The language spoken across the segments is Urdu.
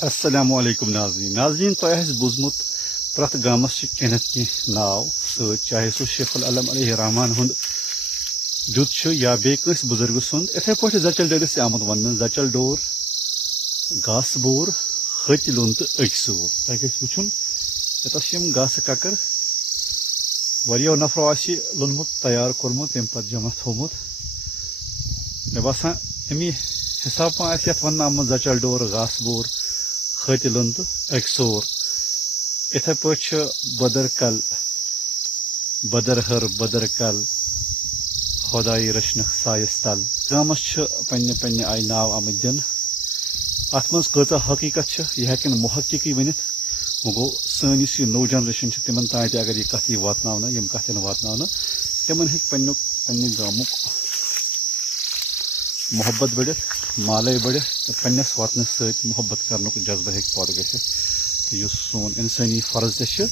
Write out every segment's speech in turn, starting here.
السلام علیکم ناظرین تہ بوزمت پرت گامس کینت کی ناو ست چاہے سہ شیخ العلم علیہ الرحمان ہند دیت یا بیس بزرگ سند اتھے پہ زچل ڈورس تہ آمت ون زچل ڈور گاس بور ہت لون تو اک سور تہ گھس وچن یتس گاسہ ککر واریاہو نفرو آسہ لونمت تیار کورمت تم پتہ جمع تھومت مے باسان امی حساب پہ آسہ یتھ ون آمت زچل ڈور گاس بور ہت لون تو اک سور اتھے پہ بدر کل بدر ہر بدر کل خدائی رچنک سایس تل گامس پنہ پنہ آئی ناو آمت دن ات من کۭژاہ حقیقت یہ ہیکن محققی ونتھ وہ گو سن اس نو جنریشن تمن تان اگر یہ کت واتن یم کتن واتن تمن ہیک پنہ گامک محبت بڑھت مالے بڑھت پنس واتنس ست محبت کرنک جذبہ ہیک پود گھت اس سون انسانی فرض تہ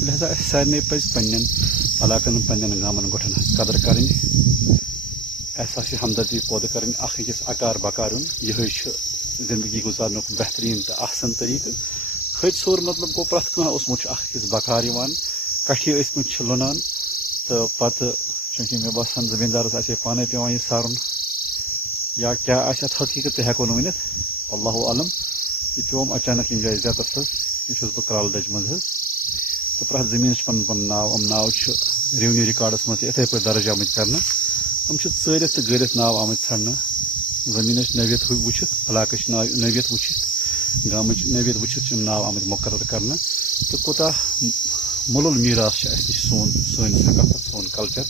لہذا اس سارے پز پن علاقن پن گامن گٹھن ہز قدر کریں احساس ہمدردی پود کریں اخ أکس اکار بکار یہ زندگی گزارنک بہترین تو احسن طریقہ ہت سور مطلب گو پرت کھانا اسمت اخ أکس بکار کٹھی ٲسمٕتۍ چھِ لونان تو پتہ چونکہ مے باسان زمیندارس آسے پانے پیوان یہ سارن یا کیا آسہِ اتھ حقیقت تہ ہیکو نہٕ ؤنِتھ اللہ عالم یہ پیوم اچانک یم جائے زیادس حظ یہ چھُس بہٕ کرال دج منٛز حظ تو پرٛٮ۪تھ زٔمیٖنس چھُ پنُن پنُن ناو یِم ناو چھِ ریونیو رِکاڈس منٛز تہِ یِتھے پٲٹھۍ درج آمٕتۍ کرنہٕ یِم چھِ ژٲرِتھ تہٕ گٲلِتھ ناو آمٕتۍ ژھانڈنہٕ زٔمیٖنٕچ نٔویت وٕچھِتھ علاقٕچ نٔویت وٕچھِتھ گامٕچ نٔویت وٕچھِتھ چھِ یِم ناو آمٕتۍ مقرر کرنہٕ تہٕ کوتاہ مۄلُل میٖراث چھُ اَسہِ نِش سٲنۍ ثقافت سون کلچر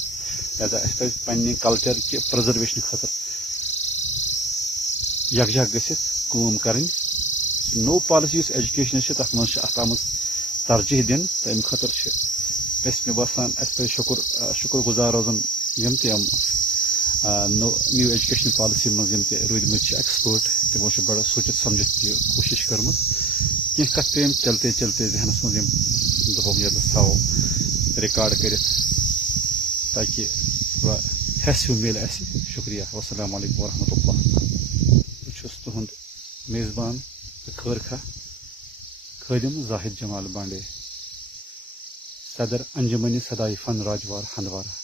لہذا اَسہِ پزِ پننہِ کلچر کہِ پرزرویشن خٲطرٕ یکجا گٔژھِتھ کٲم کرٕنۍ نو پالسی یُس ایجوکیشن چھِ تتھ منٛز چھِ اتھ آمٕژ ترجیح دِنہٕ تہٕ امہِ خٲطرٕ چھِ أسۍ مےٚ باسان اَسہِ پزِ شُکر گُزار روزُن یِم تہِ یِم نیو ایجوکیشن پالسی منٛز یِم تہِ روٗدمٕتۍ چھِ ایکسپٲرٹ تِمو چھِ بڑٕ سوٗنچِتھ سمجھِتھ یہِ کوٗشِش کٔرمٕژ کینٛہہ کتھ پیٚیِم چلتے چلتے ذہنس منٛز یِم دوٚپُم ییٚتس تھاوو رِکارڈ کٔرِتھ تاکہِ تھوڑا حٮ۪س ہیوٗ میلہِ اَسہِ شُکریہ والسلام علیکم ورحمۃ اللہ بہٕ چھُس تُہُنٛد میزبان تہٕ خٲر خواہ خٲدِم زاہد جمال بانڈے صدر انجمنِ صدائے فن راجوار ہندوارہ